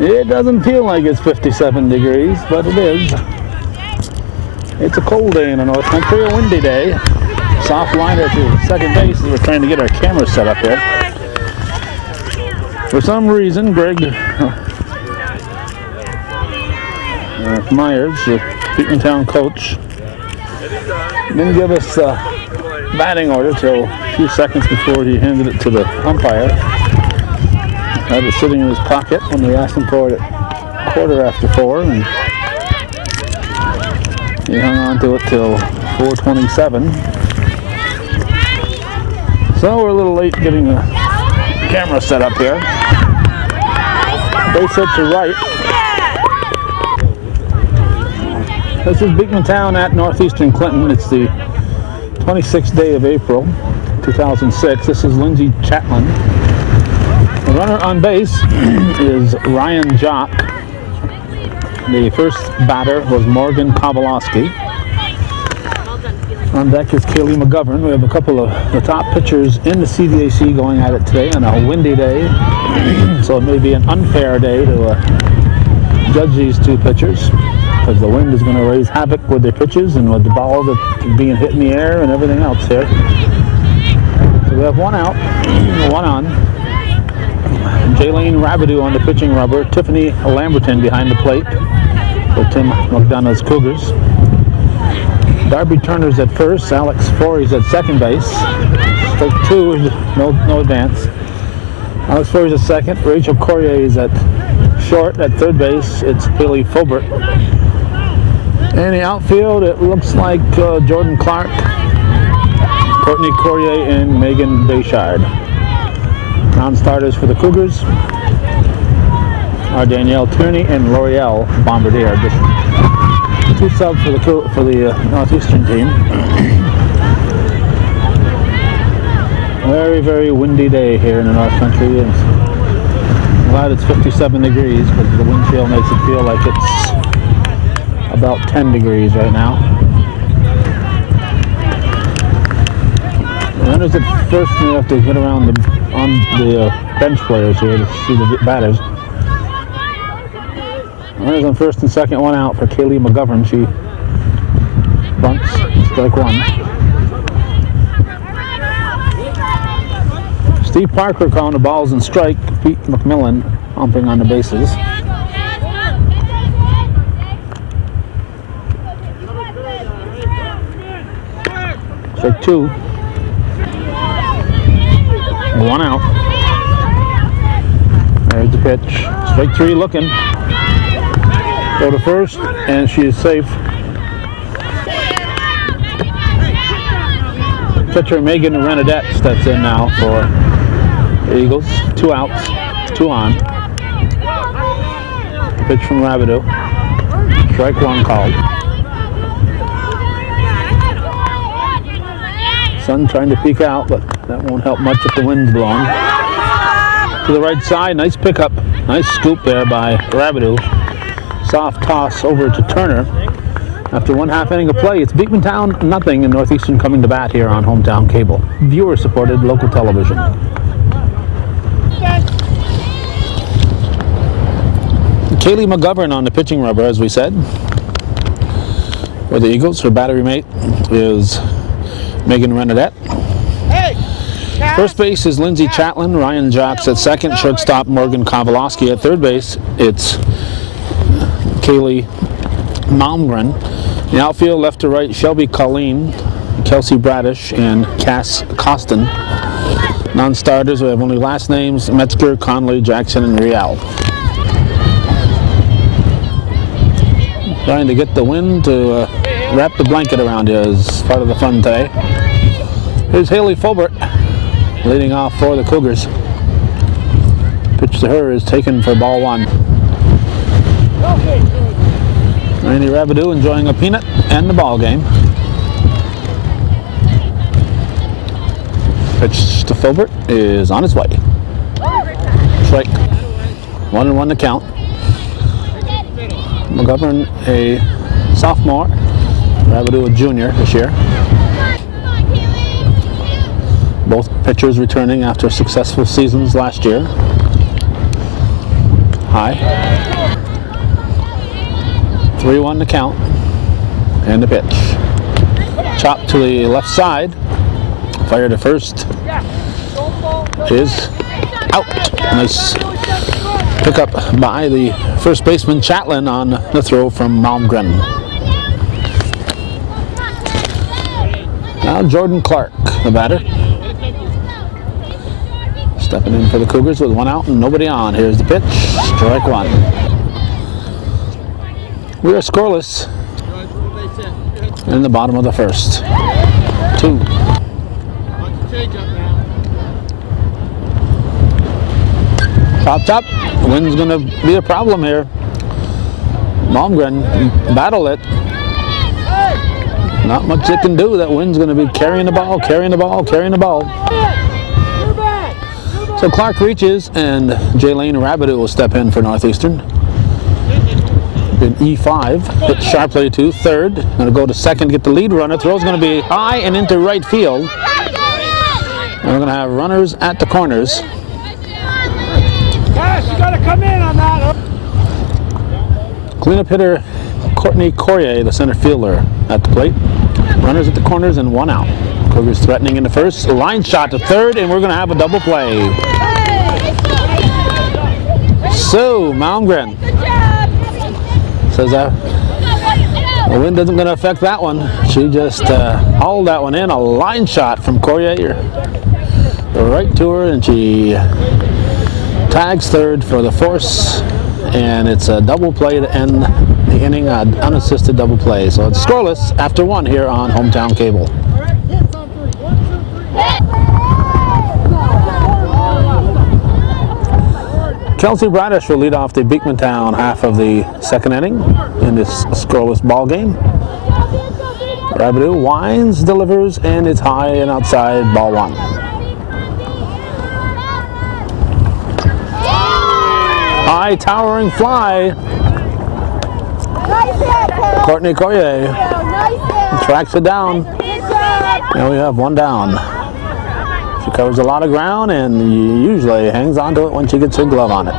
It doesn't feel like it's 57 degrees, but it is. It's a cold day in the North Country, a windy day. Soft liner to second base as we're trying to get our camera set up here. For some reason, Greg Myers, the Beekmantown coach, didn't give us the batting order till a few seconds before he handed it to the umpire. Had it sitting in his pocket when they asked him for it at 4:15, and he hung on to it till 4:27. So we're a little late getting the camera set up here. Base hit to right. This is Beekmantown at Northeastern Clinton. It's the 26th day of April, 2006. This is Lindsey Champlain. The runner on base is Ryan Jock. The first batter was Morgan Kowalski. On deck is Kaylee McGovern. We have a couple of the top pitchers in the CDAC going at it today on a windy day. So it may be an unfair day to judge these two pitchers, because the wind is going to raise havoc with their pitches and with the ball that's being hit in the air and everything else here. So we have one out, one on. Jaylene Rabideau on the pitching rubber. Tiffany Lamberton behind the plate for Tim McDonough's Cougars. Darby Turner's at first. Alex Forey's at second base. Strike two, no advance. Alex Forey's at second. Rachel Corrier is at short. At third base, it's Haley Fulbert. In the outfield, it looks like Jordan Clark, Courtney Corrier, and Megan Bayshard. Non-starters for the Cougars are Danielle Tierney and L'Oreal Bombardier. Just two subs for the Northeastern team. Very, very windy day here in the North Country. And I'm glad it's 57 degrees, because the wind chill makes it feel like it's about 10 degrees right now. The runners at first, we have to get around the bench players here to see the batters. Runners on first and second, one out for Kaylee McGovern. She bunts, strike one. Steve Parker calling the balls and strike. Pete McMillan humping on the bases. Strike two. One out. There's the pitch. Strike three looking. Go to first, and she is safe. Pitcher Megan Renadette steps in now for the Eagles. Two outs, two on. Pitch from Rabideau. Strike one called. Sun trying to peek out, but that won't help much if the wind's blowing. To the right side, nice pickup. Nice scoop there by Rabideau. Soft toss over to Turner. After one half inning of play, it's Beekmantown nothing, and Northeastern coming to bat here on Hometown Cable. Viewer-supported local television. Kaylee McGovern on the pitching rubber, as we said. For the Eagles, her battery mate is Megan Renadette. First base is Lindsey Champlain. Ryan Jocks at second. Shortstop Morgan Kowalski. At third base, it's Kaylee Malmgren. In the outfield, left to right, Shelby Colleen, Kelsey Bradish, and Cass Costin. Non-starters, we have only last names: Metzger, Conley, Jackson, and Rial. Trying to get the wind to wrap the blanket around you is part of the fun today. Here's Haley Fulbert leading off for the Cougars. Pitch to her is taken for ball one. Randy Rabideau enjoying a peanut and the ball game. Pitch to Fulbert is on its way. Strike. 1-1 to count. McGovern, a sophomore. Rabideau, a junior this year. Both pitchers returning after successful seasons last year. High. 3-1 to count. And the pitch. Chop to the left side. Fire to first. Is out. Nice pickup by the first baseman Champlain on the throw from Malmgren. Now Jordan Clark, the batter. Stepping in for the Cougars with 1 out and nobody on. Here's the pitch. Strike 1. We are scoreless in the bottom of the first. 2. Popped up. The wind's going to be a problem here. Malmgren battle it. Not much they can do. That wind's going to be carrying the ball, carrying the ball, carrying the ball. So Clark reaches, and Jaylene Rabideau will step in for Northeastern. In E5, hit sharply to third. Going to go to second, get the lead runner. Throw's going to be high and into right field. And we're going to have runners at the corners. Cash, you got to come in on that. Cleanup hitter Courtney Courier, the center fielder, at the plate. Runners at the corners and 1 out. Cougars threatening in the first. A line shot to third, and we're going to have a double play. So, Malmgren says the wind isn't going to affect that one. She just hauled that one in. A line shot from Courier. Right to her, and she tags third for the force. And it's a double play to end the inning, an unassisted double play. So it's scoreless after 1 here on Hometown Cable. Kelsey Bradish will lead off the Beekmantown half of the second inning in this scoreless ball game. Rabideau winds, delivers, and it's high and outside, ball 1. High towering fly. Courtney Courier tracks it down. And we have 1 down. She covers a lot of ground and usually hangs onto it when she gets her glove on it.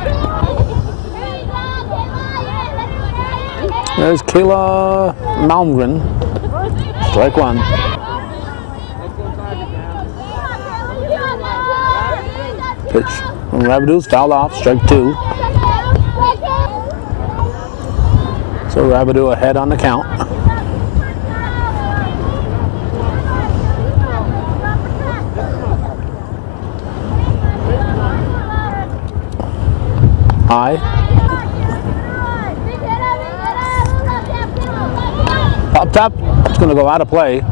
There's Kayla Malmgren. Strike 1. Pitch from Rabideau's fouled off. Strike 2. So Rabideau ahead on the count. High. Popped up. It's going to go out of play.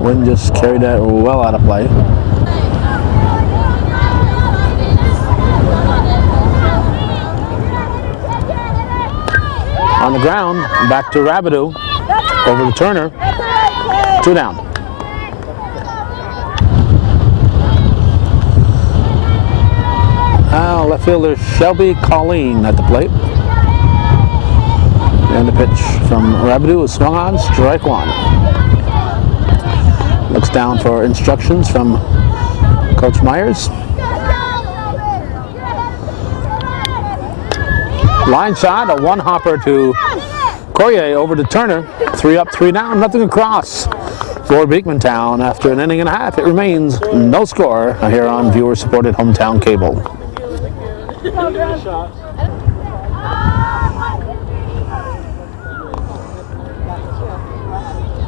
Wind just carried that well out of play. On the ground, back to Rabideau, over to Turner, 2 down. Now left fielder Shelby Colleen at the plate. And the pitch from Rabideau is swung on, strike 1. Looks down for instructions from Coach Myers. Line shot, a 1-hopper to Courier over to Turner. 3 up, 3 down, nothing across for Beekmantown. After an inning and a half, it remains no score here on viewer-supported Hometown Cable.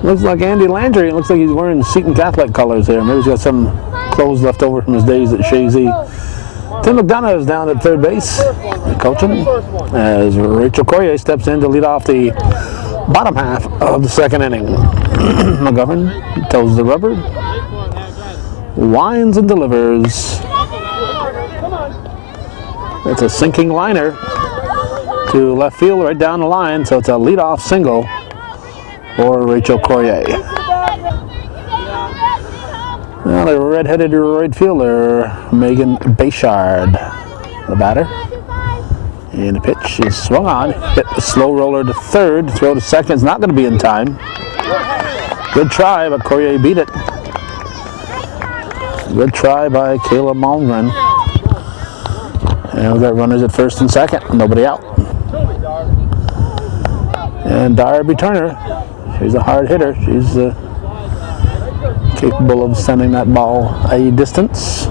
Looks like Andy Landry. It looks like he's wearing Seton Catholic colors here. Maybe he's got some clothes left over from his days at Shazy. Tim McDonough is down at third base, coaching, as Rachel Courier steps in to lead off the bottom half of the second inning. McGovern toes the rubber, winds and delivers. It's a sinking liner to left field right down the line, so it's a leadoff single for Rachel Courier. Now the red-headed right fielder, Megan Bayshard, the batter. And the pitch is swung on. Hit the slow roller to third. Throw to second is not going to be in time. Good try, but Courier beat it. Good try by Caleb Malmgren. And we've got runners at first and second. Nobody out. And Darby Turner, she's a hard hitter. She's capable of sending that ball a distance.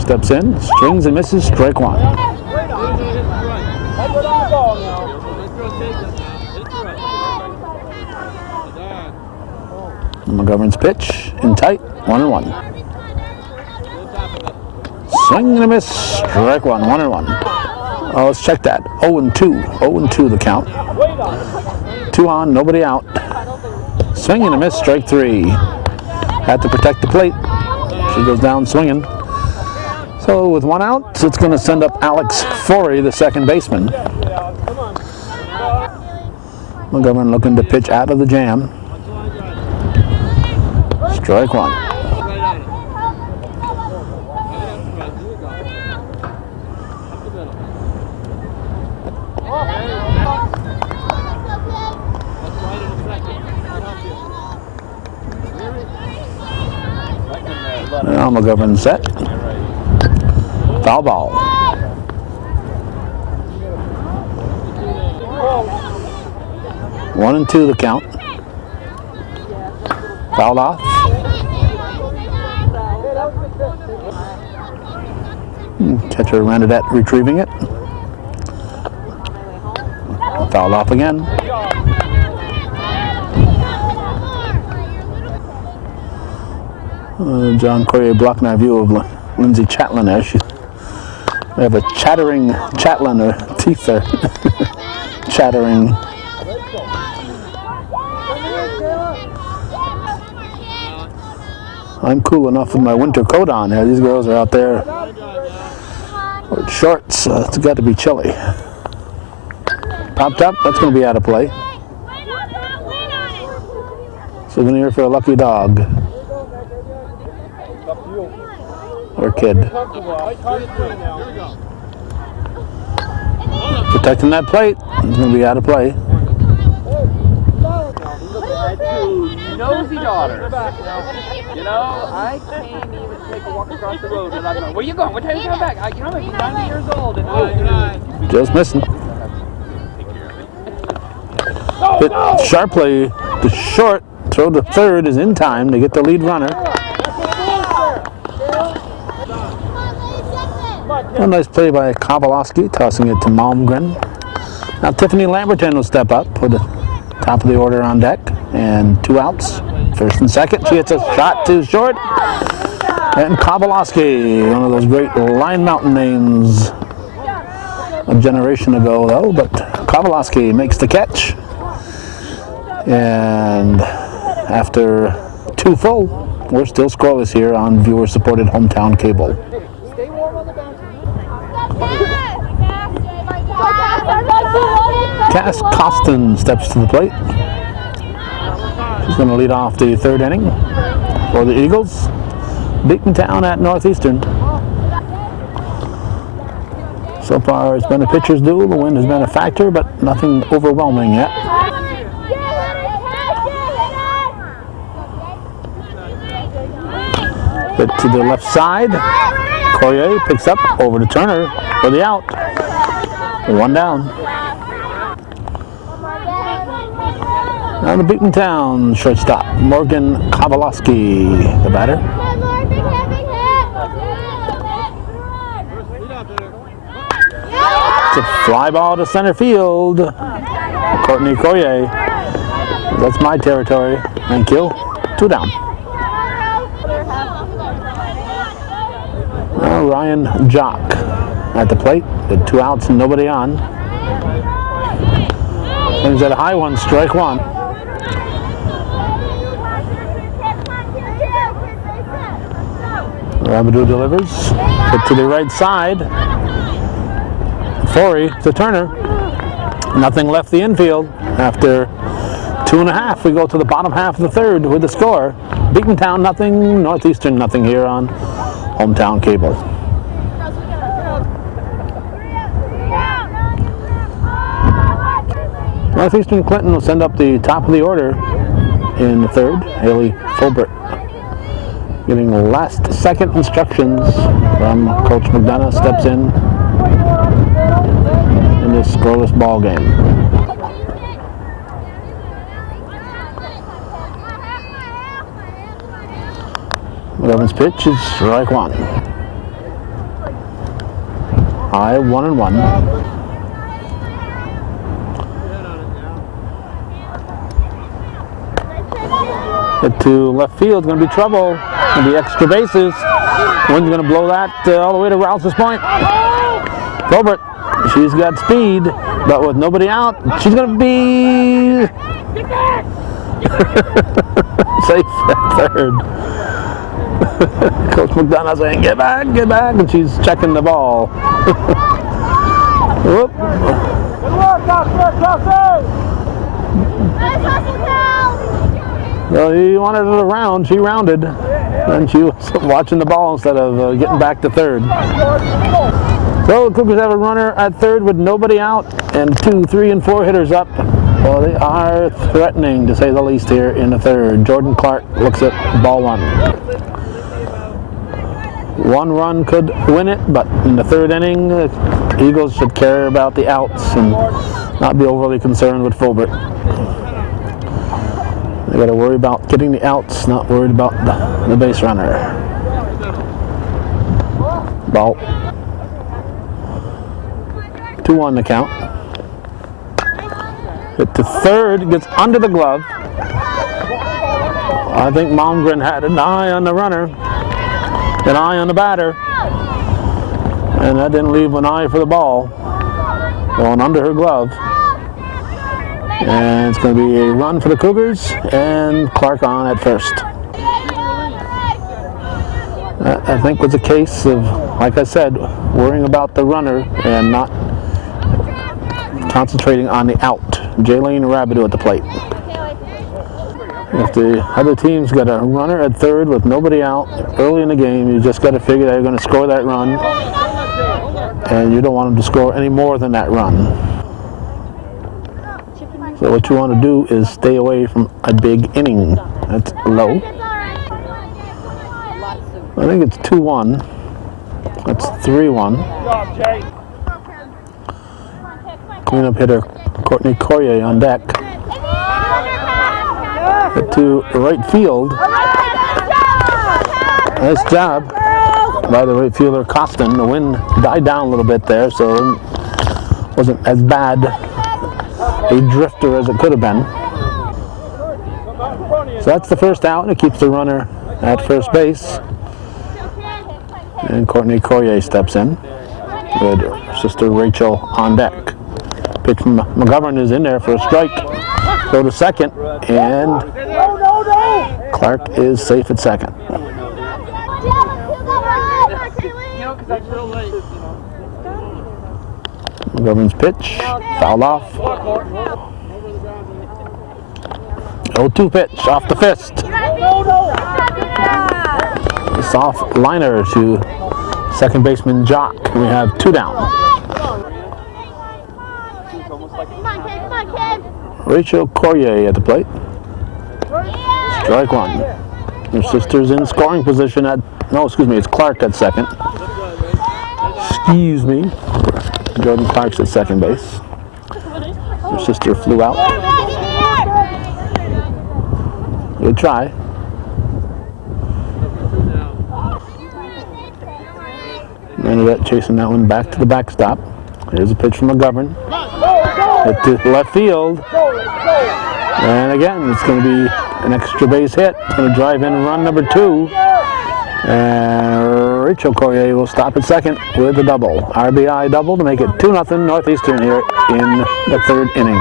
Steps in, swings and misses, strike one. McGovern's pitch in tight, 1-1. Swing and a miss, strike one, 1-1. Oh, let's check that. 0-2, 0-2 the count. 2 on, nobody out. Swing and a miss, strike 3. Had to protect the plate. She goes down swinging. So with 1 out, it's going to send up Alex Forey, the second baseman. McGovern looking to pitch out of the jam. Strike 1. Now McGovern set. Foul ball. One and 2 the count. Fouled off. Catcher Renadette retrieving it. Fouled off again. John Corey blocking our view of Lindsay Chatlin there. We have a chattering Chatlin, her teeth are chattering. I'm cool enough with my winter coat on here. These girls are out there with shorts. It's got to be chilly. Popped up. That's going to be out of play. Souvenir for a lucky dog. Or kid. Protecting that plate. It's going to be out of play. Nosy daughter. You know, I can't even take a walk across the road without going, where you going? What time you coming back? I'm 90 years old. And just missing. Hit sharply to short. Throw to third is in time to get the lead runner. A nice play by Kowalski, tossing it to Malmgren. Now Tiffany Lamberton will step up with the top of the order on deck. And 2 outs. First and second. She hits a shot too short. And Kowalski, one of those great Line Mountain names a generation ago, though. But Kowalski makes the catch. And after 2 full, we're still scoreless here on viewer-supported hometown cable. Cass Costin steps to the plate. She's going to lead off the 3rd inning for the Eagles. Beekmantown at Northeastern. So far it's been a pitcher's duel. The wind has been a factor, but nothing overwhelming yet. Hit to the left side. Courier picks up over to Turner for the out. 1 down. Now the Beekmantown shortstop, Morgan Kowalski, the batter. It's a fly ball to center field. Courtney Courier. That's my territory. Thank you. 2 down. Now Ryan Jock at the plate with 2 outs and nobody on. Swings at a high one, strike 1. Rabidou delivers. Hit to the right side. Forey to Turner. Nothing left the infield. After 2.5, we go to the bottom half of the 3rd with the score. Beekmantown nothing, Northeastern nothing here on hometown cable. Northeastern Clinton will send up the top of the order in the 3rd. Haley Fulbert Getting last second instructions from Coach McDonough. Steps in this scoreless ball game. McGovern's pitch is strike one. High 1-1. Hit to left field, going to be trouble. Going to be extra bases. Wind's going to blow that all the way to Rouse's Point. Colbert, she's got speed, but with nobody out, she's going to be safe at third. Coach McDonough saying, get back, and she's checking the ball. Whoop. Good work out there, Kelsey! Well, he wanted it around. She rounded, and she was watching the ball instead of getting back to third. So the Cougars have a runner at third with nobody out, and 2, 3, and 4 hitters up. Well, they are threatening, to say the least, here in the third. Jordan Clark looks at ball one. One run could win it, but in the third inning, the Eagles should care about the outs and not be overly concerned with Fulbert. They got to worry about getting the outs, not worried about the base runner. Ball. 2-1 the count. Hit to third, gets under the glove. I think Malmgren had an eye on the runner, an eye on the batter, and that didn't leave an eye for the ball. Going under her glove. And it's going to be a run for the Cougars, and Clark on at first. That, I think, was a case of, like I said, worrying about the runner and not concentrating on the out. Jaylene Rabideau at the plate. If the other team's got a runner at third with nobody out early in the game, you just got to figure that you're going to score that run, and you don't want them to score any more than that run. So what you want to do is stay away from a big inning. That's low. I think it's 2-1. That's 3-1. Cleanup hitter Courtney Courier on deck. Hit to right field. Nice job by the right fielder Costin. The wind died down a little bit there, so it wasn't as bad a drifter as it could have been. So that's the first out, and it keeps the runner at first base. And Courtney Courier steps in with her sister Rachel on deck. Pitch from McGovern is in there for a strike. Go to second, and Clark is safe at second. McGovern's pitch, fouled off. 0-2 pitch off the fist. Soft liner to second baseman Jock. We have 2 down. Rachel Courier at the plate. Strike one. Her sister's in scoring position at, no, excuse me, it's Clark at second. Excuse me. Jordan Clark's at second base. Her sister flew out. Good try. Bernadette chasing that one back to the backstop. Here's a pitch from McGovern. Hit to left field. And again, it's going to be an extra base hit. It's going to drive in run number 2. And Rachel Courier will stop at second with a double. RBI double to make it 2-0 Northeastern here in the third inning.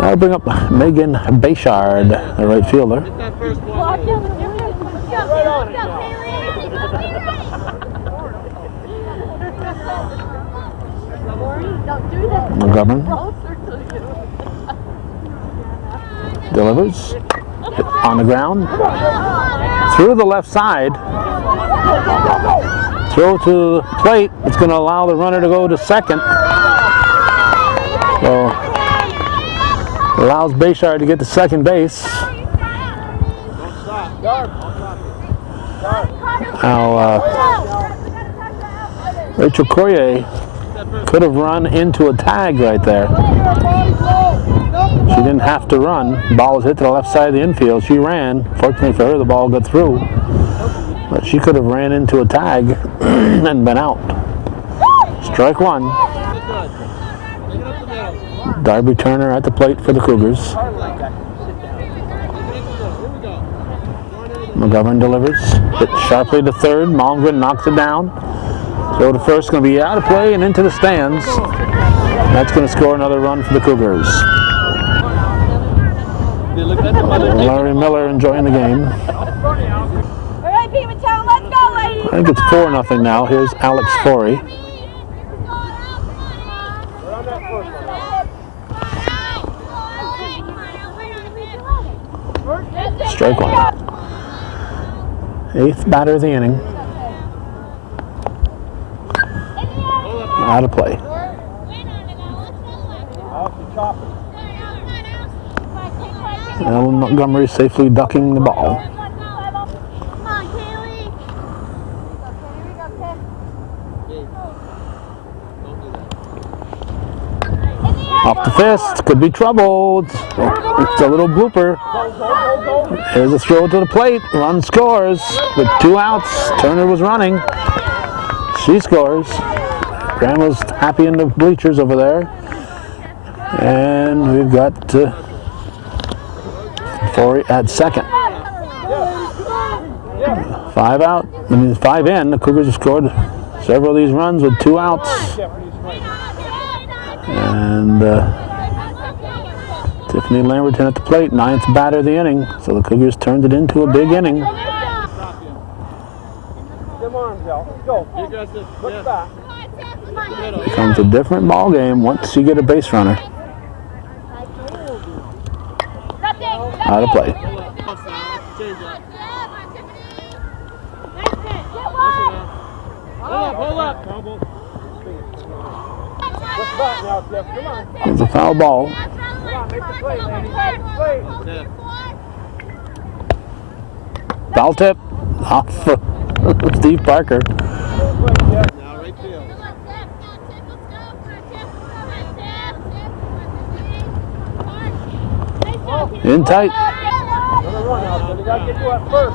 I'll bring up Megan Bayshard, the right fielder. McGovern delivers. Hit on the ground. Through the left side. Throw to the plate. It's going to allow the runner to go to second. So allows Bayshard to get to second base. Now, Rachel Courier could have run into a tag right there. She didn't have to run. Ball was hit to the left side of the infield. She ran. Fortunately for her, the ball got through. But she could have ran into a tag and been out. Strike one. Darby Turner at the plate for the Cougars. McGovern delivers. Hit sharply to third. Malmgren knocks it down. So the first going to be out of play and into the stands. That's going to score another run for the Cougars. Larry Miller enjoying the game. All right, Beekmantown, let's go, ladies. I think it's 4-0 now. Here's Alex Forey. Strike one. 8th batter of the inning. Out of play. Ellen Montgomery safely ducking the ball. Off the fist, could be trouble. It's a little blooper. Here's a throw to the plate. Run scores with 2 outs. Turner was running. She scores. Graham was happy in the bleachers over there. And we've got Forey at second. 5 out. I mean, 5 in. The Cougars have scored several of these runs with 2 outs. And Tiffany Lamberton at the plate, 9th batter of the inning. So the Cougars turned it into a big inning. Becomes a different ball game once you get a base runner. Out of play. It's a foul ball. Foul tip off Steve Parker. In tight.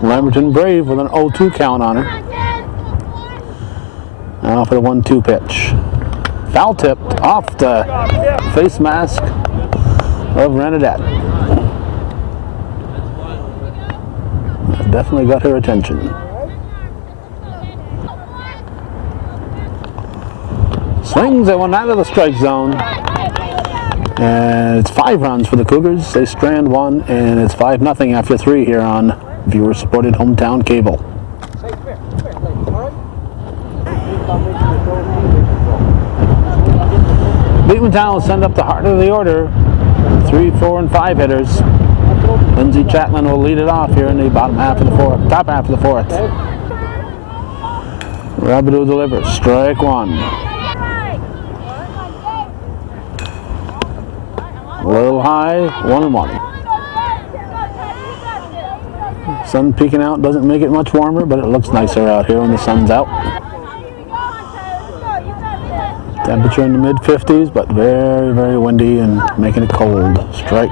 Lamberton Brave with an 0-2 count on her. Now for the 1-2 pitch. Foul tipped off the face mask of Renadette. That definitely got her attention. Swings at one out of the strike zone. And it's 5 runs for the Cougars. They strand 1, and it's 5-0 after 3 here on viewer-supported hometown cable. Beekmantown will send up the heart of the order. 3, 4, and 5 hitters. Lindsay Chatlin will lead it off here in the top half of the 4th. Rabideau delivers. Strike one. A little high, 1-1. Sun peeking out doesn't make it much warmer, but it looks nicer out here when the sun's out. Temperature in the mid-50s, but very, very windy and making it cold. Strike.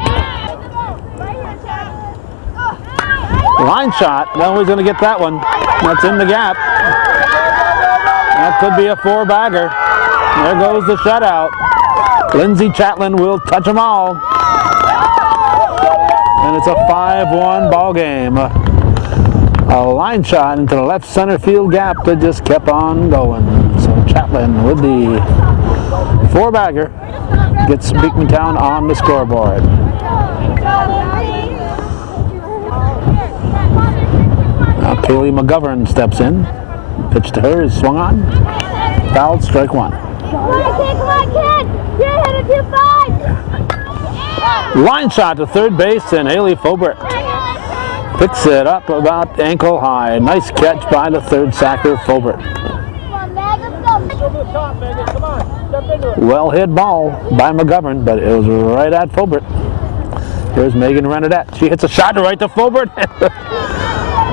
Line shot. No, he's going to get that one. That's in the gap. That could be a 4-bagger. There goes the shutout. Lindsay Chatlin will touch them all. And it's a 5-1 ball game. A line shot into the left center field gap that just kept on going. So Chatlin with the 4-bagger gets Beekmantown on the scoreboard. Now Kaylee McGovern steps in. Pitch to her is swung on. Fouled, strike one. Line shot to third base, and Haley Fobert picks it up about ankle high. Nice catch by the third sacker, Fobert. Well hit ball by McGovern, but it was right at Fobert. Here's Megan Renadette. She hits a shot right to Fobert.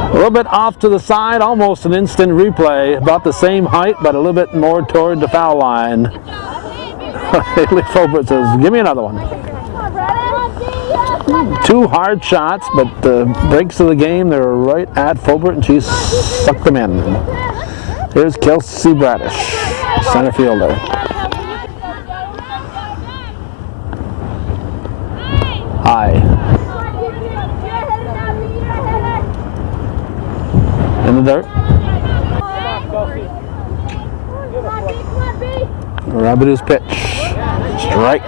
A little bit off to the side, almost an instant replay. About the same height, but a little bit more toward the foul line. Haley Fulbert says, give me another one. 2 hard shots, but the breaks of the game, they're right at Fulbert, and she sucked them in. Here's Kelsey Bradish, center fielder. High. In the dirt. Rabideau's pitch. Strike.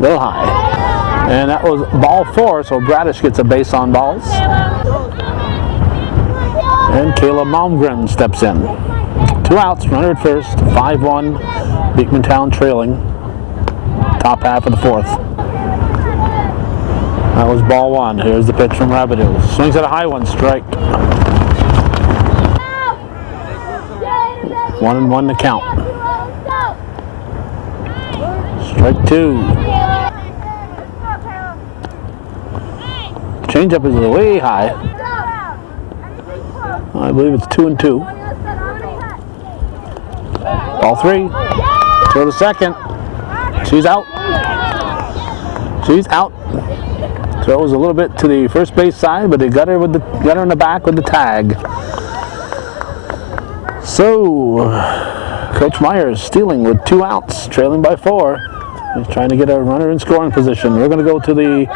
Little high. And that was ball 4, so Bradish gets a base on balls. And Kayla Malmgren steps in. 2 outs, runner at first, 5-1, Beekmantown trailing. Top half of the 4th. That was ball 1. Here's the pitch from Rabideau. Swings at a high one, strike. 1-1 to count. Strike 2. Changeup is way high. I believe it's 2-2. Ball 3. Throw to second. She's out. She's out. Throws a little bit to the first base side, but they got her in the back with the tag. So, Coach Myers stealing with 2 outs, trailing by 4. He's trying to get a runner in scoring position. We're going to go to the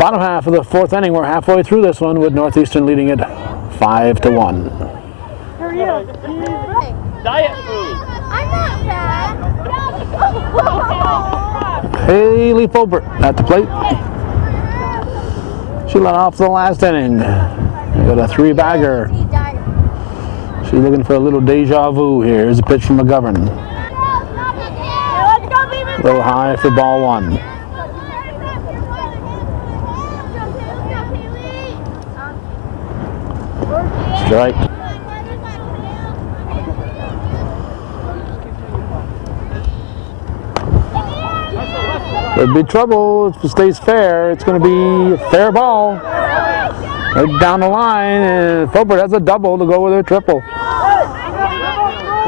bottom half of the 4th inning. We're halfway through this one with Northeastern leading it 5-1. Diet food. I'm not fat. Haley Fulbert at the plate. She let off the last inning. Got a 3-bagger. She's looking for a little deja vu here. Here's a pitch from McGovern. A little high for ball 1. Strike. There'd be trouble if it stays fair. It's going to be a fair ball. Right down the line, and Fulbert has a double to go with her triple.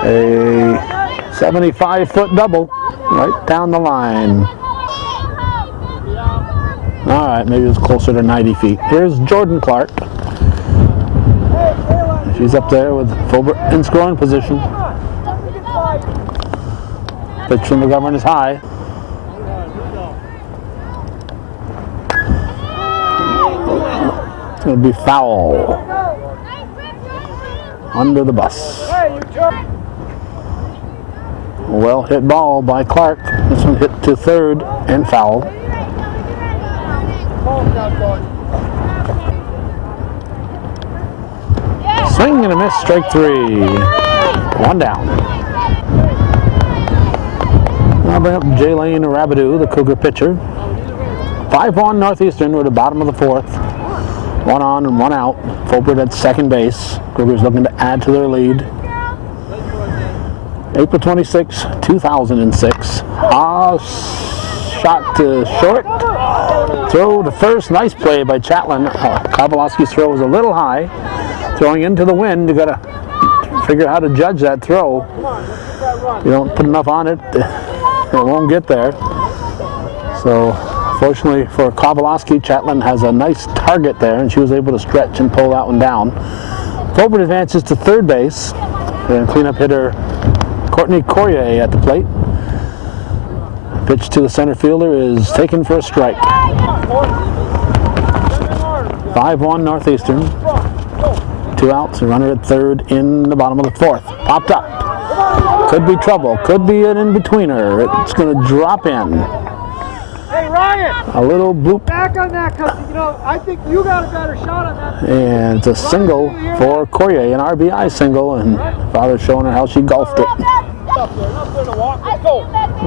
A 75-foot double right down the line. All right, maybe it's closer to 90 feet. Here's Jordan Clark. She's up there with Fulbert in scoring position. Pitch from McGovern is high. It's going to be foul. Under the bus. Well hit ball by Clark. This one hit to third and foul. Swing and a miss, strike 3. 1 down. I'll bring up Jaylene Rabideau, the Cougar pitcher. 5-1 Northeastern. We're at the bottom of the 4th. 1 on and 1 out. Fulbert at second base. Cougars looking to add to their lead. April 26, 2006. Shot to short. Throw to first. Nice play by Champlain. Kowalski's throw was a little high. Throwing into the wind. You got to figure out how to judge that throw. You don't put enough on it, it won't get there. So, fortunately for Kowalski, Champlain has a nice target there, and she was able to stretch and pull that one down. Fulbert advances to third base. And cleanup hitter Courtney Corrier at the plate. Pitch to the center fielder is taken for a strike. 5-1 Northeastern. 2 outs, a runner at third in the bottom of the 4th. Popped up. Could be trouble. Could be an in-betweener. It's going to drop in. Hey Ryan! A little bloop. Back on that, because I think you got a better shot on that. And it's a single for Corrier, an RBI single, and Father's showing her how she golfed it.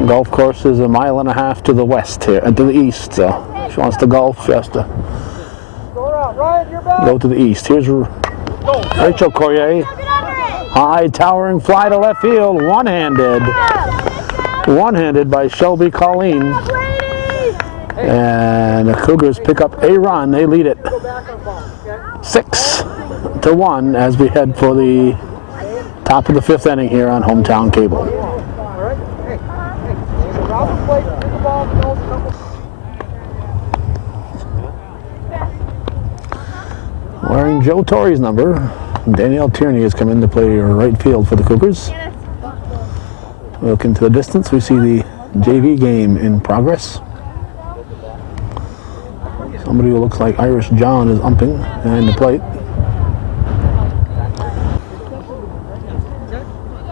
Golf course is 1.5 miles to the west here, and to the east. So if she wants to golf, she has to go to the east. Here's Rachel Corrier. High towering fly to left field, one-handed by Shelby Colleen. And the Cougars pick up a run. They lead it 6-1 as we head for the top of the 5th inning here on Hometown Cable. Wearing Joe Torrey's number, Danielle Tierney has come in to play right field for the Cougars. Look into the distance, we see the JV game in progress. Somebody who looks like Irish John is umping behind the plate.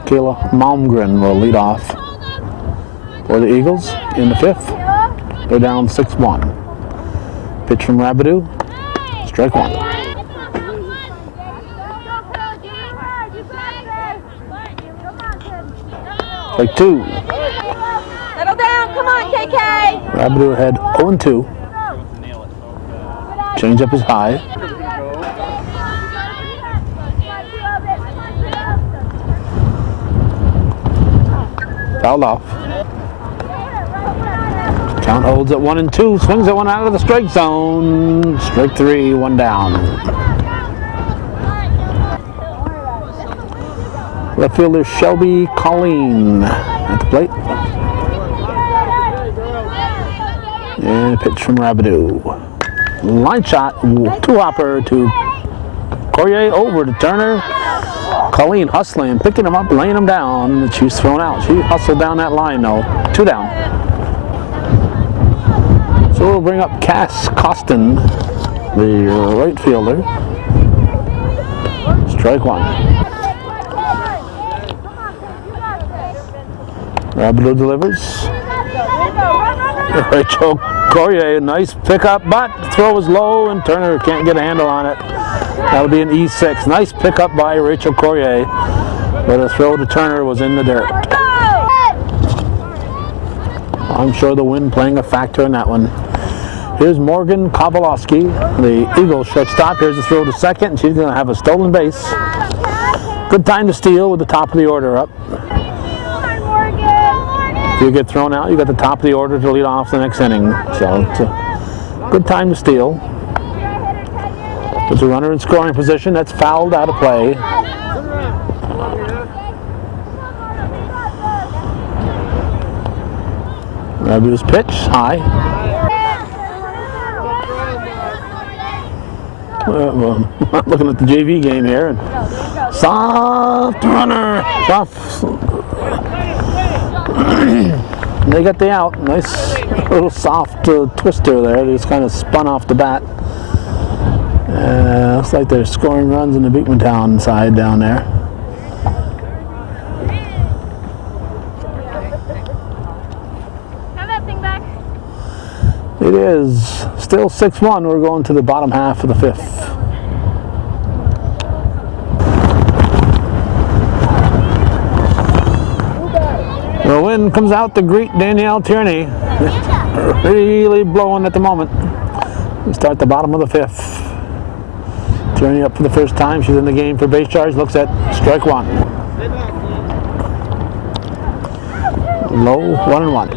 Kayla Malmgren will lead off for the Eagles in the 5th. They're down 6-1. Pitch from Rabideau, strike 1. Strike 2. Settle down, come on, KK. Rabideau ahead 0-2. Change up is high. Fouled off. Count holds at 1-2. Swings that one out of the strike zone. Strike 3, 1 down. Left fielder Shelby Colleen at the plate. And a pitch from Rabideau. Line shot, two-hopper to Courier, over to Turner. Colleen hustling, picking him up, laying him down. She's thrown out. She hustled down that line though. 2 down. So we'll bring up Cass Costin, the right fielder. Strike 1. Rabideau delivers. Rachel Courier, nice pickup, but throw is low and Turner can't get a handle on it. That'll be an E6. Nice pickup by Rachel Courier, but a throw to Turner was in the dirt. I'm sure the wind playing a factor in that one. Here's Morgan Kowalski, the Eagles shortstop. Here's the throw to second, and she's going to have a stolen base. Good time to steal with the top of the order up. If you get thrown out, you got the top of the order to lead off the next inning. So it's a good time to steal. There's a runner in scoring position. That's fouled out of play. Rabideau's pitch, high. Well, I'm looking at the JV game here. And soft runner. Soft. They got the out. Nice little soft twister there. They just kind of spun off the bat. Looks like they're scoring runs in the Beekmantown side down there. Have that thing back. It is still 6-1. We're going to the bottom half of the 5th. The wind comes out to greet Danielle Tierney. Really blowing at the moment. We start the bottom of the 5th. Tierney up for the first time. She's in the game for base charge. Looks at strike 1. Low, 1-1.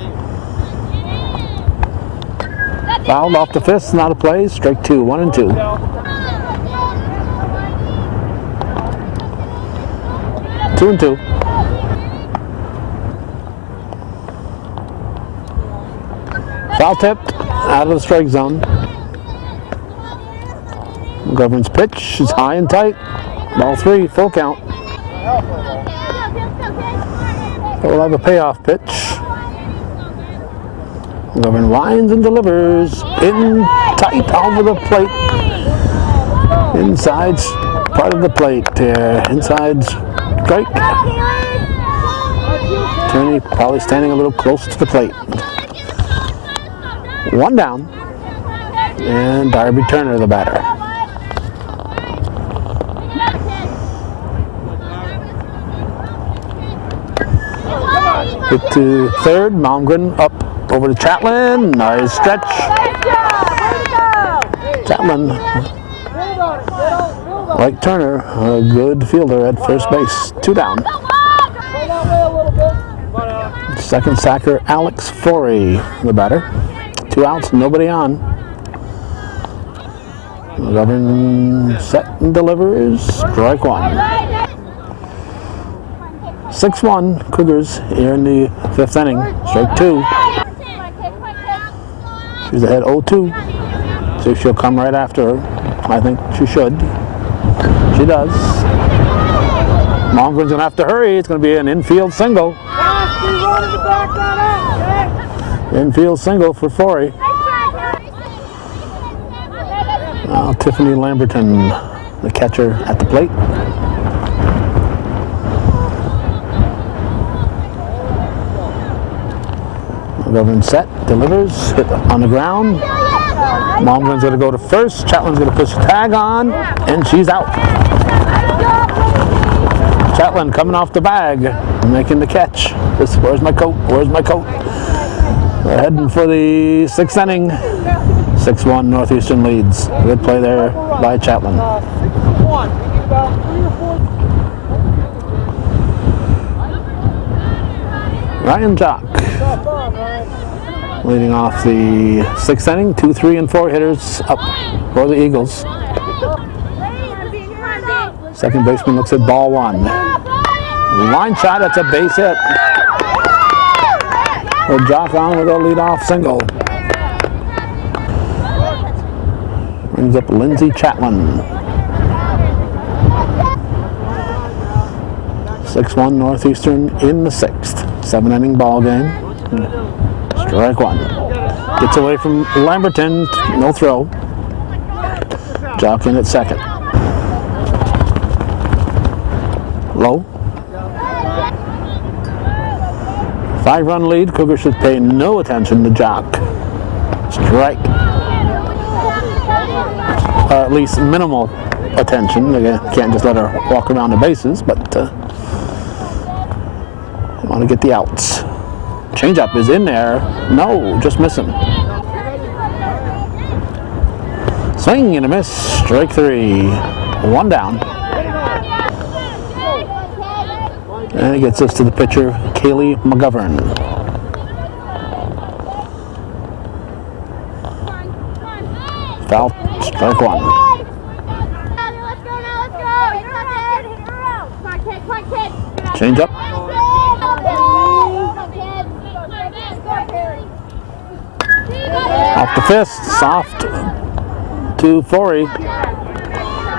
Fouled off the 5th, not a play. Strike 2, 1-2. Two and 2. Foul tipped, out of the strike zone. McGovern's pitch is high and tight. Ball 3, full count. We'll have a payoff pitch. McGovern lines and delivers in tight over the plate. Inside part of the plate there. Inside strike. Tierney probably standing a little close to the plate. 1 down, and Darby Turner, the batter. Hit to third, Malmgren up over to Champlain. Nice stretch. Champlain, like Turner, a good fielder at first base. 2 down. Second sacker, Alex Forey, the batter. 2 outs, nobody on. McGovern set and delivers. Strike 1. 6-1 Cougars here in the 5th inning. Strike 2. She's ahead 0-2. See if she'll come right after her. I think she should. She does. Malmgren's going to have to hurry. It's going to be an infield single. Infield single for Forey. Now Tiffany Lamberton, the catcher at the plate. McGovern set, delivers, hit on the ground. Malmgren's going to go to first. Chatlin's going to push the tag on, and she's out. Chatlin coming off the bag, making the catch. Where's my coat? Where's my coat? We're heading for the 6th inning. 6-1 Northeastern leads. Good play there by Chatlin. Ryan Jock leading off the 6th inning. 2, 3, and 4 hitters up for the Eagles. Second baseman looks at ball 1. Line shot, that's a base hit. Well, Jock on with a leadoff single. Brings up Lindsay Chatlin. 6-1 Northeastern in the 6th. 7-inning ball game. Strike 1. Gets away from Lamberton. No throw. Jock in at second. Low. 5-run lead. Cougars should pay no attention to Jock. Strike. At least minimal attention. They can't just let her walk around the bases, but they want to get the outs. Changeup is in there. No, just missing. Swing and a miss. Strike 3. 1 down. And it gets us to the pitcher, Kaylee McGovern. Foul, strike 1. Change up. Off the fist, soft to Forey.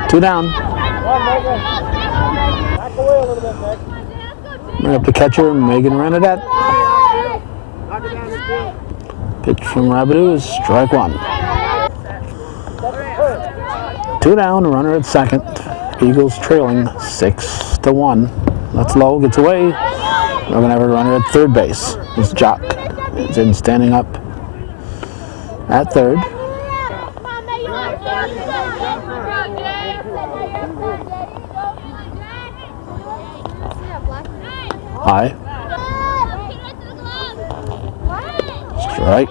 2 down. Bring up the catcher, Megan Renadette. Pitch from Rabideau is strike 1. 2 down, runner at second. Eagles trailing 6-1. That's low, gets away. We're going to have a runner at third base. It's Jock. It's in standing up at third. High. Strike.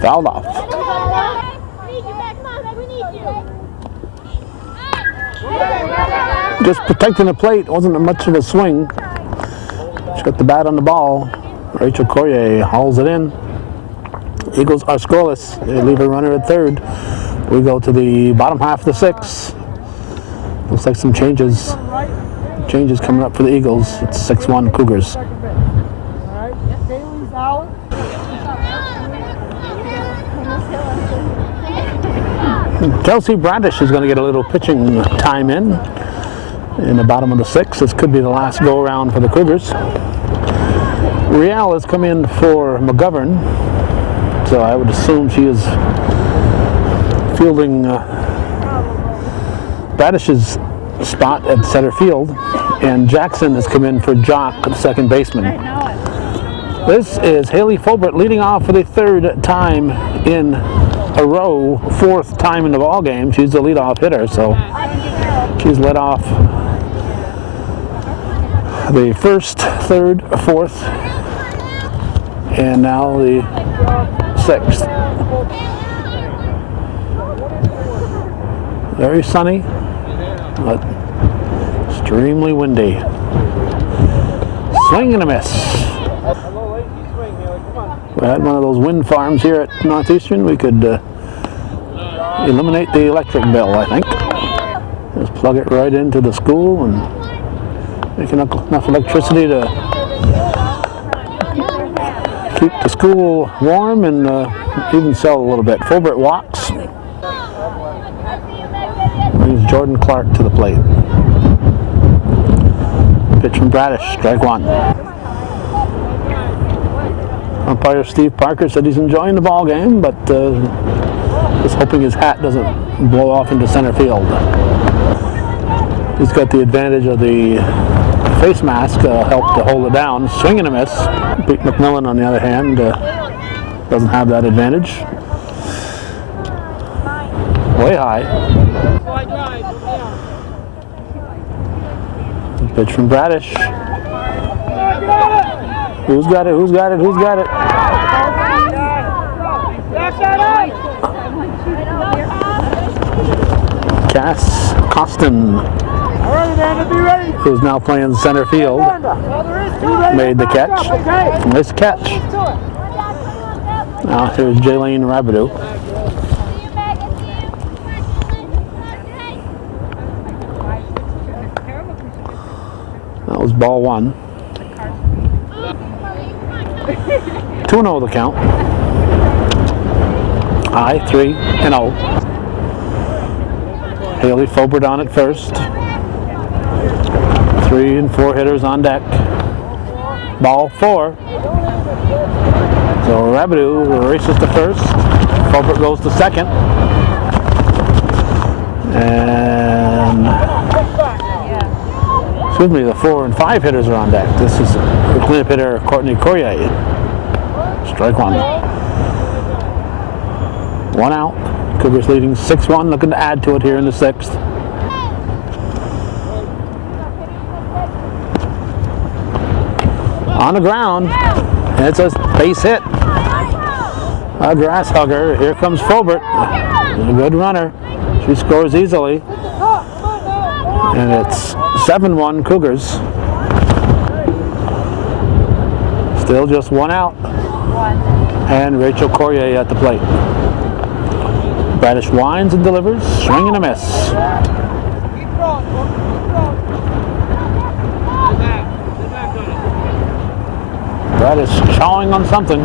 Fouled off. Just protecting the plate. Wasn't much of a swing. She got the bat on the ball. Rachel Courier hauls it in. Eagles are scoreless. They leave a runner at third. We go to the bottom half of the 6th. Looks like some changes. Changes coming up for the Eagles. It's 6-1 Cougars. Kelsey Bradish is going to get a little pitching time in the bottom of the 6th. This could be the last go-around for the Cougars. Real has come in for McGovern, so I would assume she is fielding Bradish's spot at center field, and Jackson has come in for Jock, the second baseman. This is Haley Fulbert leading off for the 3rd time in a row, 4th time in the ball game. She's the leadoff hitter, so she's led off the 1st, 3rd, 4th, and now the 6th. Very sunny, but extremely windy. swing and a miss. We had one of those wind farms here at Northeastern. We could eliminate the electric bill, I think. Just plug it right into the school and make enough electricity to keep the school warm and even sell a little bit. Fulbert walks. Brings Jordan Clark to the plate. Pitch from Bradish, strike one. Umpire Steve Parker said he's enjoying the ball game, but just hoping his hat doesn't blow off into center field. He's got the advantage of the face mask, help to hold it down. Swing and a miss. Pete McMillan, on the other hand, doesn't have that advantage. Way high. Pitch from Bradish. Who's got it? Who's got it? Who's got it? Cass Costin, who's now playing center field, made the catch. Nice catch. Now here's Jaylene Rabideau. That was ball one. 2-0 the count. High, 3-0. Haley Fulbert on at first. 3 and 4 hitters on deck. Ball 4. So Rabideau races to first. Fulbert goes to second. And excuse me, the 4 and 5 hitters are on deck. This is the cleanup hitter Courtney Courier. Strike one. 1 out. Cougars leading 6-1, looking to add to it here in the 6th. On the ground, and it's a base hit. A grass hugger. Here comes Fulbert. A good runner. She scores easily. And it's 7-1 Cougars. Still just 1 out. And Rachel Courier at the plate. Bradish winds and delivers. Swing and a miss. Bradish chawing on something.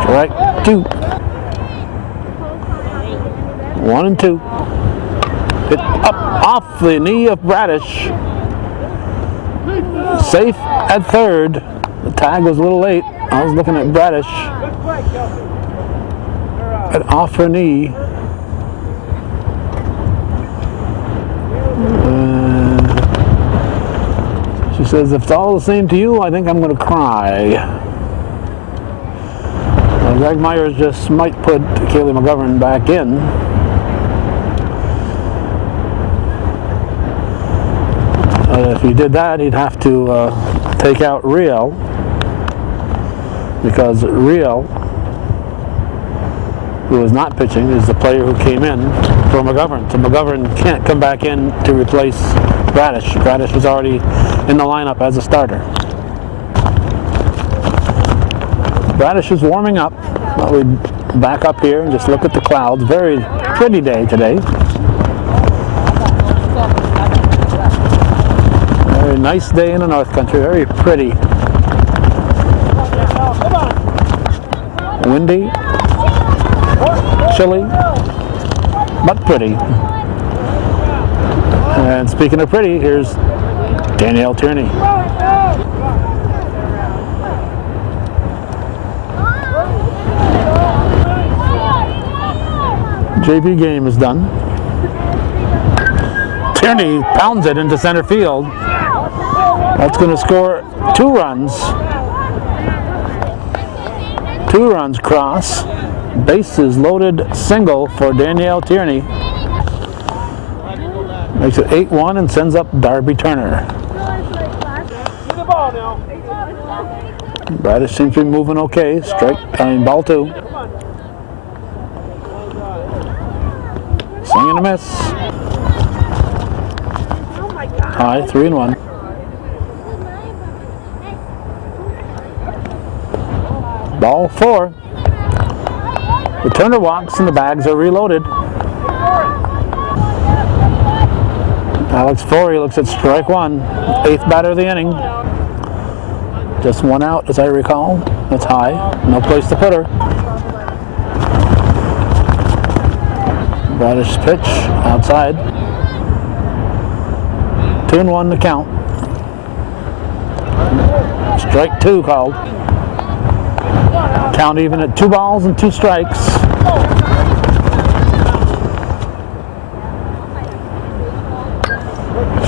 Strike 2. 1 and 2. Hit up off the knee of Bradish. Safe at third. The tag was a little late. I was looking at Bradish. But off her knee. She says, if it's all the same to you, I think I'm going to cry. Greg Myers just might put Kaylee McGovern back in. If he did that, he'd have to take out Riel, because Riel, who is not pitching, is the player who came in for McGovern. So McGovern can't come back in to replace Bradish. Bradish was already in the lineup as a starter. Bradish is warming up. Well, we back up here and just look at the clouds. Very pretty day today. Very nice day in the North Country. Very pretty. Windy, chilly, but pretty. And speaking of pretty, here's Danielle Tierney. JV game is done. Tierney pounds it into center field. That's going to score 2 runs. 2 runs cross. Bases loaded single for Danielle Tierney. Makes it 8-1 and sends up Darby Turner. Bradish seems to be moving okay. Ball 2. Swing and a miss. High, 3-1. Ball 4. Returner walks and the bags are reloaded. Alex Forey looks at strike 1. 8th batter of the inning. Just 1 out as I recall. That's high. No place to put her. Bradish pitch outside. 2-1 to count. Strike 2 called. Count even at 2 balls and 2 strikes.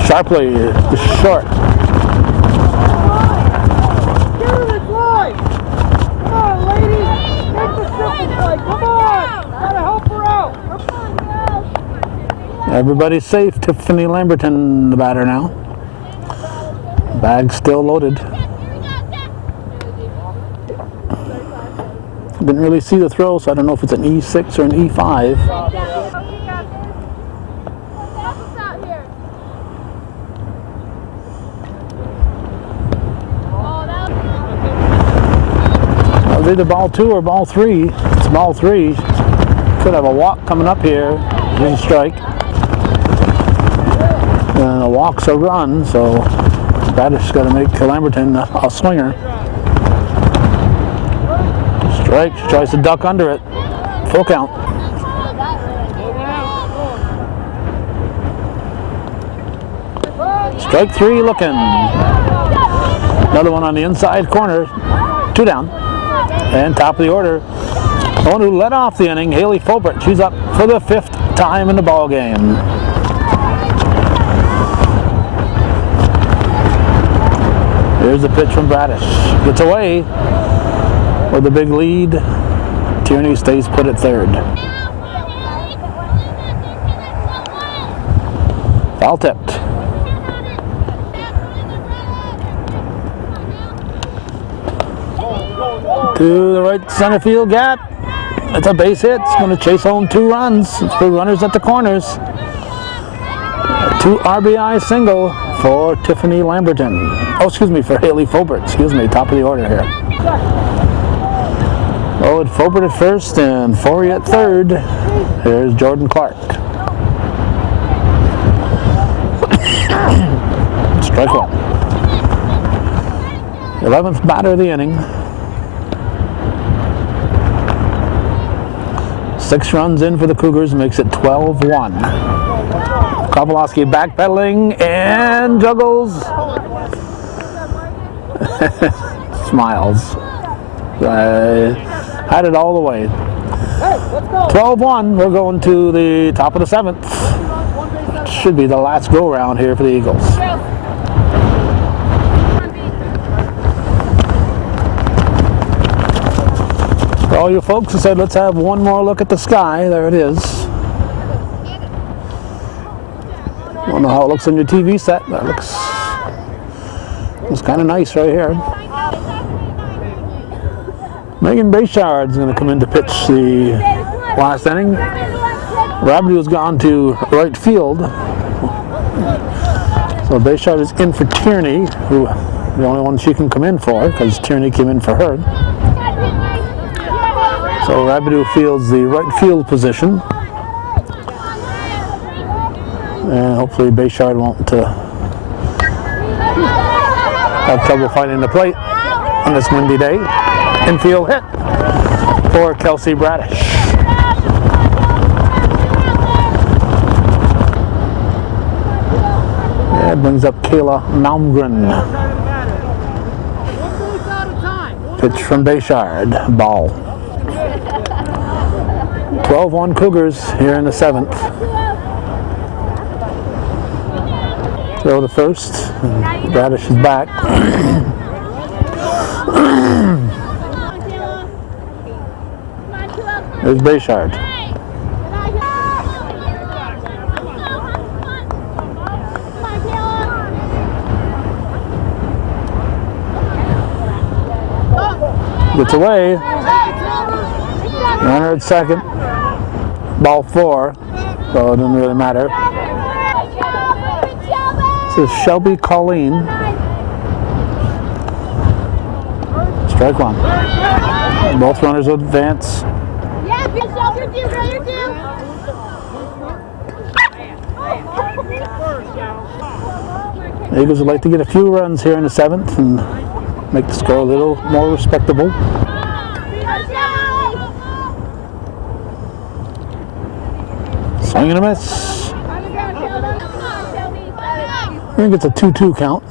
Sharply short. Get her the fly! Come on, ladies! Make the simple play! Come on! Gotta help her out! Everybody's safe. Tiffany Lamberton, the batter now. Bag still loaded. Didn't really see the throw, so I don't know if it's an E6 or an E5. Well, it's either ball 2 or ball 3. It's ball 3. Could have a walk coming up here. Here's a strike. And a walk's a run, so Bradish got to make Lamberton a swinger. Strike, she tries to duck under it. Full count. Strike 3 looking. Another one on the inside corner. 2 down. And top of the order. The one who led off the inning, Haley Fulbert. She's up for the 5th time in the ball game. Here's the pitch from Bradish. Gets away with the big lead. Tierney stays put at 3rd. Foul tipped. To the right center field gap. It's a base hit. It's going to chase home 2 runs. It's for runners at the corners. 2 RBI single for Tiffany Lamberton. Oh, excuse me, for Haley Fulbert. Excuse me, top of the order here. Oh, it's Fulbert at first and Forey at 3rd. Here's Jordan Clark. Strike 1. 11th batter of the inning. 6 runs in for the Cougars, makes it 12-1. Kowalski backpedaling and juggles. Smiles. Had it all the way. 12-1. We're going to the top of the 7th. Should be the last go round here for the Eagles. For all you folks who said let's have one more look at the sky, there it is. I don't know how it looks on your TV set. That looks kind of nice right here. Megan Bayshard's going to come in to pitch the last inning. Rabideau's gone to right field. So Bayshard is in for Tierney, who the only one she can come in for, because Tierney came in for her. So Rabideau fields the right field position. And hopefully Bayshard won't have trouble finding the plate on this windy day. Infield hit for Kelsey Bradish. That brings up Kayla Malmgren. Pitch from Bayshard. Ball. 12-1 Cougars here in the 7th. Throw to first. Bradish is back. There's Bayshard. Gets away. Runner at second. Ball 4. so it doesn't really matter. This is Shelby Colleen. Strike one. Both runners will advance. Yeah, good job, you're due, girl, you're due. The Eagles would like to get a few runs here in the 7th and make the score a little more respectable. Swing and a miss. I think it's a 2-2 count.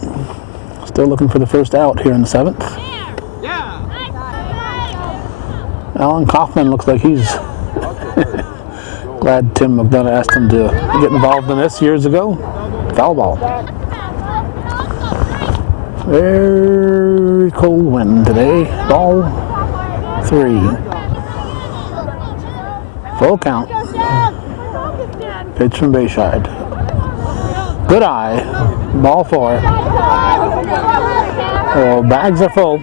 Still looking for the first out here in the 7th. Alan Kaufman looks like he's glad Tim McDonough asked him to get involved in this years ago. Foul ball. Very cold wind today. Ball 3. Full count. Pitch from Bayside. Good eye. Ball 4. Oh, bags are full.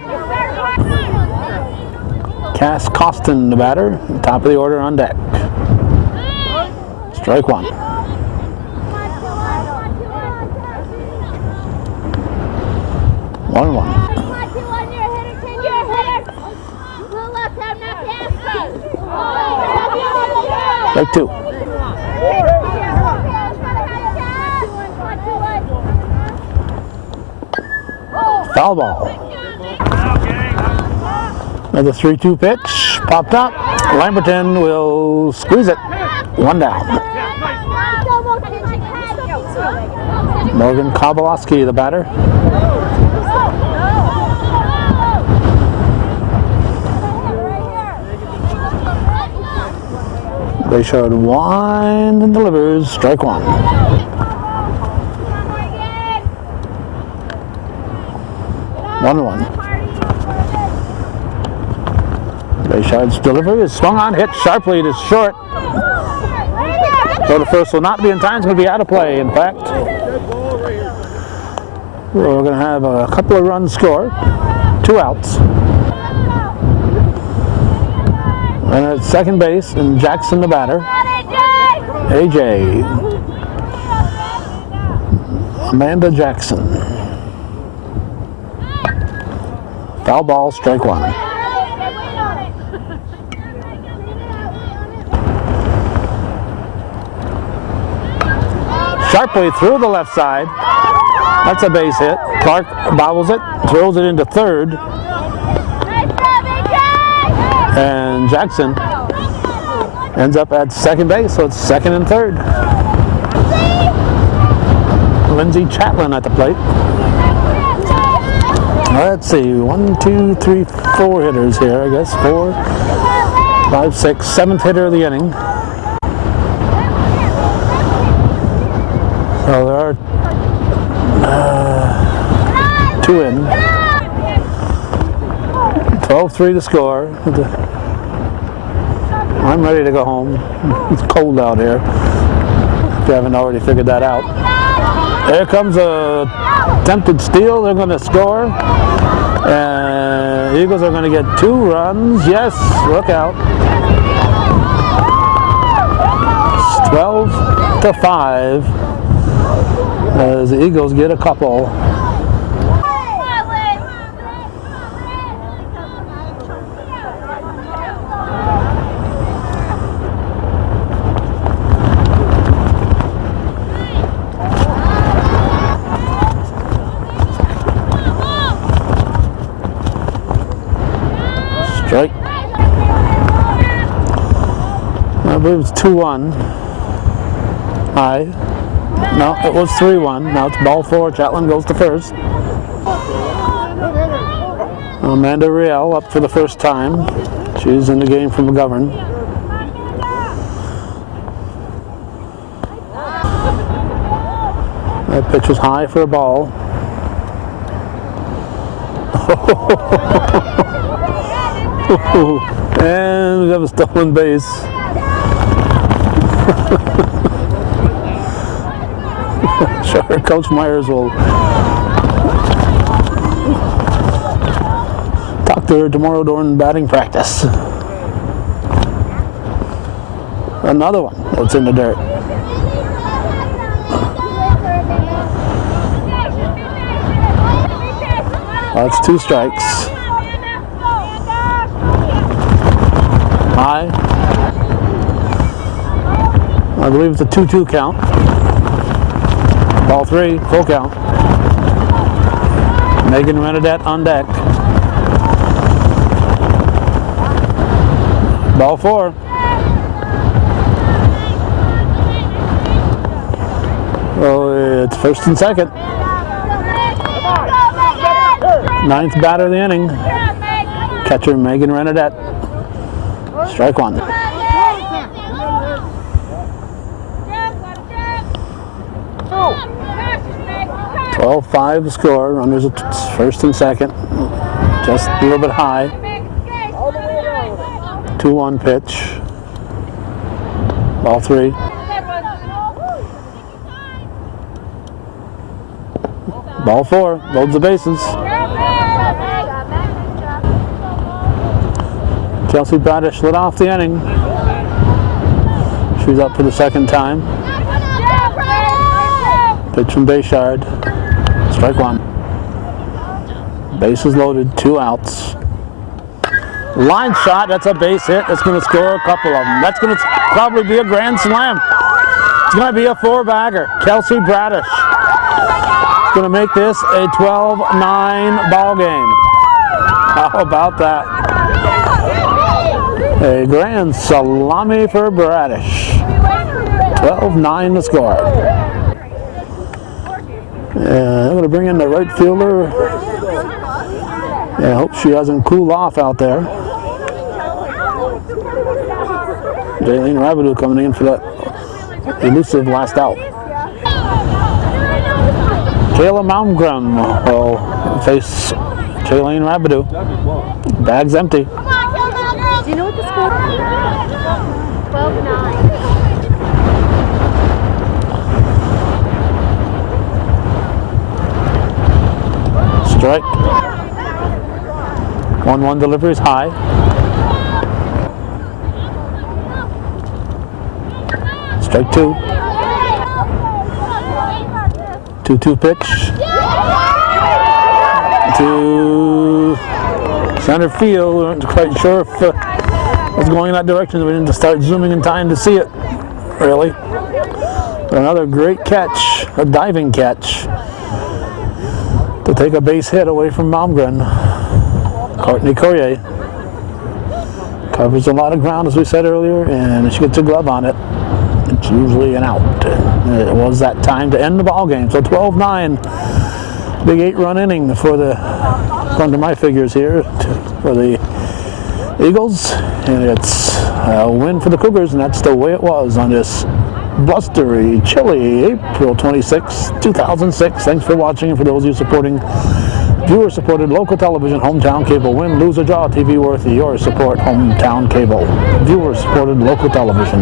Cass Costin, the batter, top of the order on deck. Strike one. One. Strike two. Foul ball. Another 3-2 pitch. Popped up. Lamberton will squeeze it. One down. Morgan Kowalski, the batter. They showed wind and delivers. Strike one. 1-1. Bayside's delivery is swung on, hit sharply to short. So the first will not be in time, it's going to be out of play, in fact. We're going to have a couple of runs score, 2 outs. And at second base, and Jackson the batter. AJ. Amanda Jackson. Foul ball, strike one. Sharply through the left side. That's a base hit. Clark bobbles it, throws it into third. And Jackson ends up at second base, so it's second and third. Lindsay Chatlin at the plate. Let's see, 1, 2, 3, 4 hitters here, I guess. 4, 5, 6, 7th hitter of the inning. So there are 2 in. 12-3 to score. I'm ready to go home. It's cold out here, if you haven't already figured that out. There comes a attempted steal. They're going to score. And Eagles are going to get 2 runs. Yes, look out. It's 12-5 as the Eagles get a couple. Strike. I believe it's 2-1. High. No, it was 3-1. Now it's ball 4. Chatlin goes to first. Amanda Riel up for the first time. She's in the game from McGovern. That pitch was high for a ball. And we have a stolen base. Sure, Coach Myers will talk to her tomorrow during batting practice. Another one that's in the dirt. That's 2 strikes. High. I believe it's a 2-2 count. Ball 3, full count. Megan Renadette on deck. Ball 4. Oh, it's first and second. 9th batter of the inning. Catcher Megan Renadette. Strike 1. 12-5 the score. Runners at first and second. Just a little bit high. 2-1 pitch. Ball 3. Ball 4. Loads the bases. Kelsey Bradish lit off the inning. She's up for the second time. Pitch from Bayshard. Strike 1. Bases loaded, 2 outs. Line shot, that's a base hit. That's going to score a couple of them. That's going to probably be a grand slam. It's going to be a 4-bagger. Kelsey Bradish is going to make this a 12-9 ball game. How about that? A grand salami for Bradish. 12-9 the score. I'm going to bring in the right fielder. I hope she doesn't cool off out there. Jaylene Rabideau coming in for that elusive last out. Kayla Malmgren will face Jaylene Rabideau. Bag's empty. Do you know what the score is? 12-9. Strike. 1-1 delivery is high. Strike 2. 2-2 pitch. To center field. We weren't quite sure if it was going in that direction. We didn't start zooming in time to see it, really. But another great catch, a diving catch, to take a base hit away from Malmgren. Courtney Courier covers a lot of ground, as we said earlier, and she gets a glove on it. It's usually an out. It was that time to end the ball game. So 12-9, big 8-run inning for the, according to my figures here, for the Eagles, and it's a win for the Cougars, and that's the way it was on this blustery, chilly April 26, 2006. Thanks for watching, and for those of you supporting viewer-supported local television, Hometown Cable. Win, lose, or draw, TV worth your support. Hometown Cable. Viewer-supported local television.